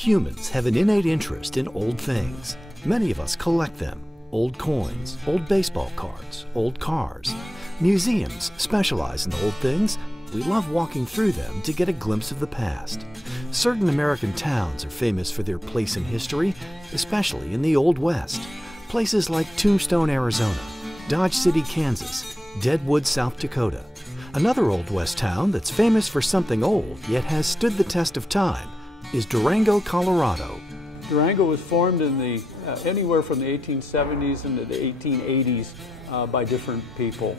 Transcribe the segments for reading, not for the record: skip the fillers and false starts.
Humans have an innate interest in old things. Many of us collect them. Old coins, old baseball cards, old cars. Museums specialize in old things. We love walking through them to get a glimpse of the past. Certain American towns are famous for their place in history, especially in the Old West. Places like Tombstone, Arizona, Dodge City, Kansas, Deadwood, South Dakota. Another Old West town that's famous for something old yet has stood the test of time is Durango, Colorado. Durango was formed in the anywhere from the 1870s into the 1880s by different people.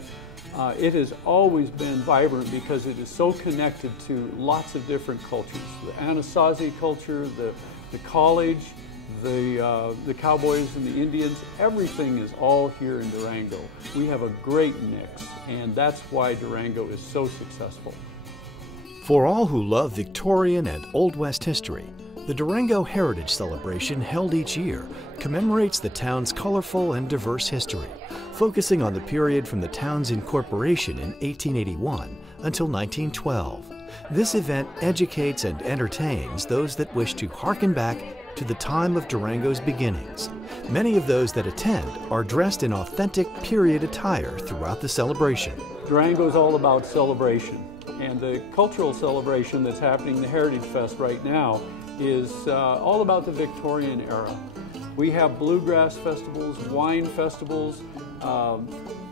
It has always been vibrant because it is so connected to lots of different cultures. The Anasazi culture, the college, the cowboys and the Indians, everything is all here in Durango. We have a great mix, and that's why Durango is so successful. For all who love Victorian and Old West history, the Durango Heritage Celebration held each year commemorates the town's colorful and diverse history, focusing on the period from the town's incorporation in 1881 until 1912. This event educates and entertains those that wish to harken back to the time of Durango's beginnings. Many of those that attend are dressed in authentic period attire throughout the celebration. Durango is all about celebration, and the cultural celebration that's happening, the Heritage Fest right now, is all about the Victorian era. We have bluegrass festivals, wine festivals,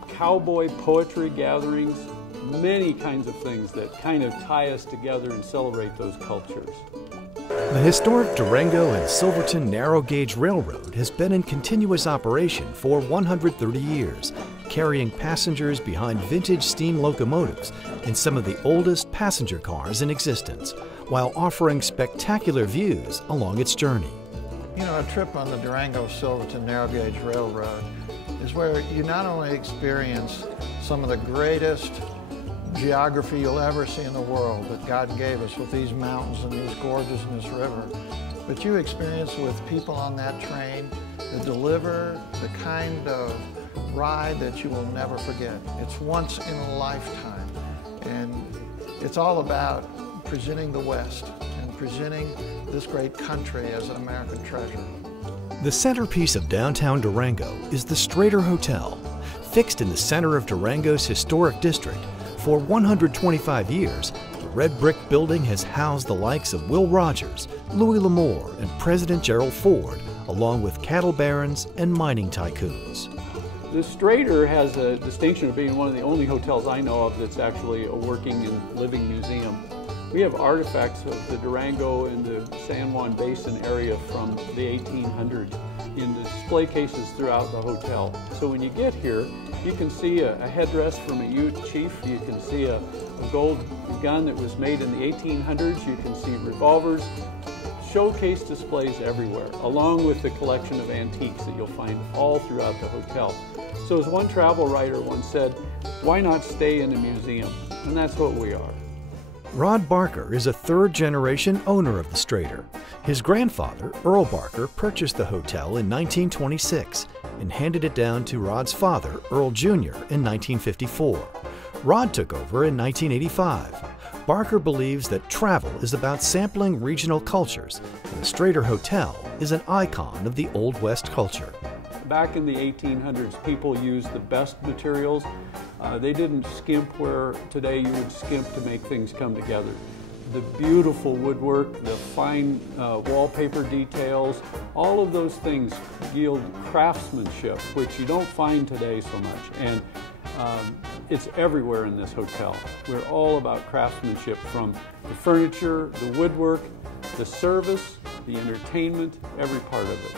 cowboy poetry gatherings, many kinds of things that kind of tie us together and celebrate those cultures. The historic Durango and Silverton Narrow Gauge Railroad has been in continuous operation for 130 years, carrying passengers behind vintage steam locomotives and some of the oldest passenger cars in existence, while offering spectacular views along its journey. You know, a trip on the Durango-Silverton Narrow Gauge Railroad is where you not only experience some of the greatest geography you'll ever see in the world that God gave us with these mountains and these gorges and this river, but you experience with people on that train that deliver the kind of ride that you will never forget. It's once in a lifetime, and it's all about presenting the West and presenting this great country as an American treasure. The centerpiece of downtown Durango is the Strater Hotel. Fixed in the center of Durango's historic district, for 125 years, the red brick building has housed the likes of Will Rogers, Louis L'Amour, and President Gerald Ford, along with cattle barons and mining tycoons. The Strater has a distinction of being one of the only hotels I know of that's actually a working and living museum. We have artifacts of the Durango and the San Juan Basin area from the 1800s in display cases throughout the hotel. So when you get here, you can see a headdress from a Ute chief. You can see a gold gun that was made in the 1800s. You can see revolvers, showcase displays everywhere, along with the collection of antiques that you'll find all throughout the hotel. So as one travel writer once said, why not stay in a museum? And that's what we are. Rod Barker is a third-generation owner of the Strater. His grandfather, Earl Barker, purchased the hotel in 1926 and handed it down to Rod's father, Earl Jr., in 1954. Rod took over in 1985. Barker believes that travel is about sampling regional cultures, and the Strater Hotel is an icon of the Old West culture. Back in the 1800s, people used the best materials. They didn't skimp where today you would skimp to make things come together. The beautiful woodwork, the fine wallpaper details, all of those things yield craftsmanship, which you don't find today so much. And it's everywhere in this hotel. We're all about craftsmanship, from the furniture, the woodwork, the service, the entertainment, every part of it.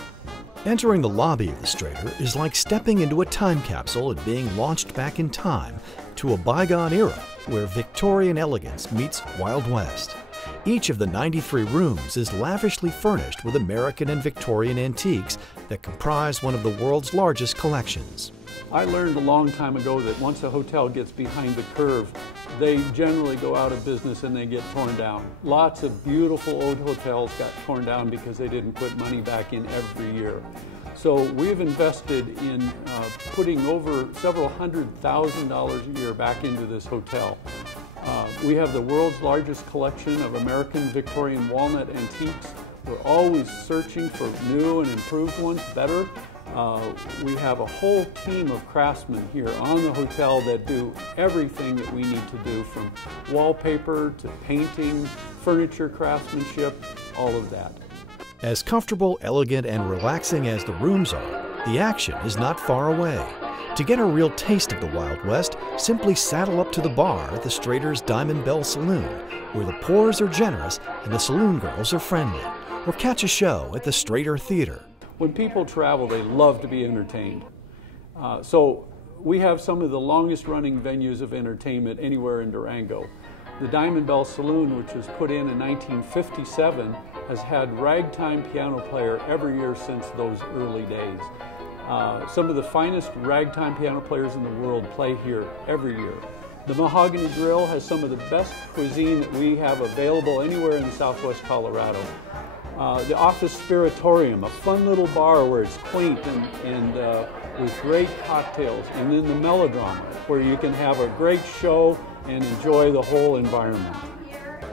Entering the lobby of the Strater is like stepping into a time capsule and being launched back in time to a bygone era where Victorian elegance meets Wild West. Each of the 93 rooms is lavishly furnished with American and Victorian antiques that comprise one of the world's largest collections. I learned a long time ago that once a hotel gets behind the curve, they generally go out of business and they get torn down. Lots of beautiful old hotels got torn down because they didn't put money back in every year. So we've invested in putting over several $100,000 a year back into this hotel. We have the world's largest collection of American Victorian walnut antiques. We're always searching for new and improved ones, better. We have a whole team of craftsmen here on the hotel that do everything that we need to do, from wallpaper to painting, furniture craftsmanship, all of that. As comfortable, elegant, and relaxing as the rooms are, the action is not far away. To get a real taste of the Wild West, simply saddle up to the bar at the Strater's Diamond Bell Saloon, where the pours are generous and the saloon girls are friendly. Or catch a show at the Strater Theater. When people travel, they love to be entertained. So we have some of the longest running venues of entertainment anywhere in Durango. The Diamond Bell Saloon, which was put in 1957, has had ragtime piano player every year since those early days. Some of the finest ragtime piano players in the world play here every year. The Mahogany Grill has some of the best cuisine that we have available anywhere in southwest Colorado. The Office Spiritorium, a fun little bar where it's quaint and with great cocktails. And then the Melodrama, where you can have a great show and enjoy the whole environment.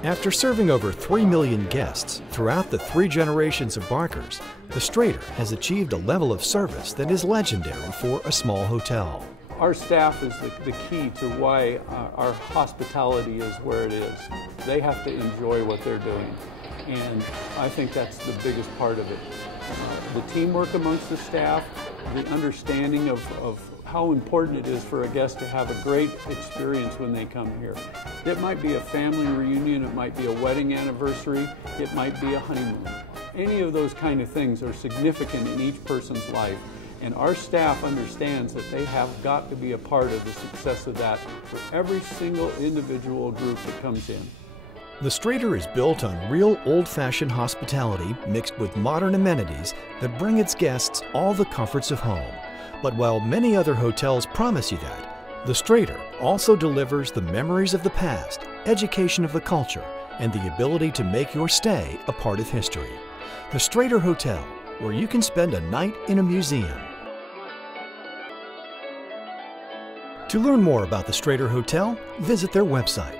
After serving over 3 million guests throughout the 3 generations of Barkers, the Strater has achieved a level of service that is legendary for a small hotel. Our staff is the key to why our hospitality is where it is. They have to enjoy what they're doing, and I think that's the biggest part of it. The teamwork amongst the staff, the understanding of how important it is for a guest to have a great experience when they come here. It might be a family reunion, it might be a wedding anniversary, it might be a honeymoon. Any of those kind of things are significant in each person's life, and our staff understands that they have got to be a part of the success of that for every single individual group that comes in. The Strater is built on real old-fashioned hospitality mixed with modern amenities that bring its guests all the comforts of home. But while many other hotels promise you that, the Strater also delivers the memories of the past, education of the culture, and the ability to make your stay a part of history. The Strater Hotel, where you can spend a night in a museum. To learn more about the Strater Hotel, visit their website.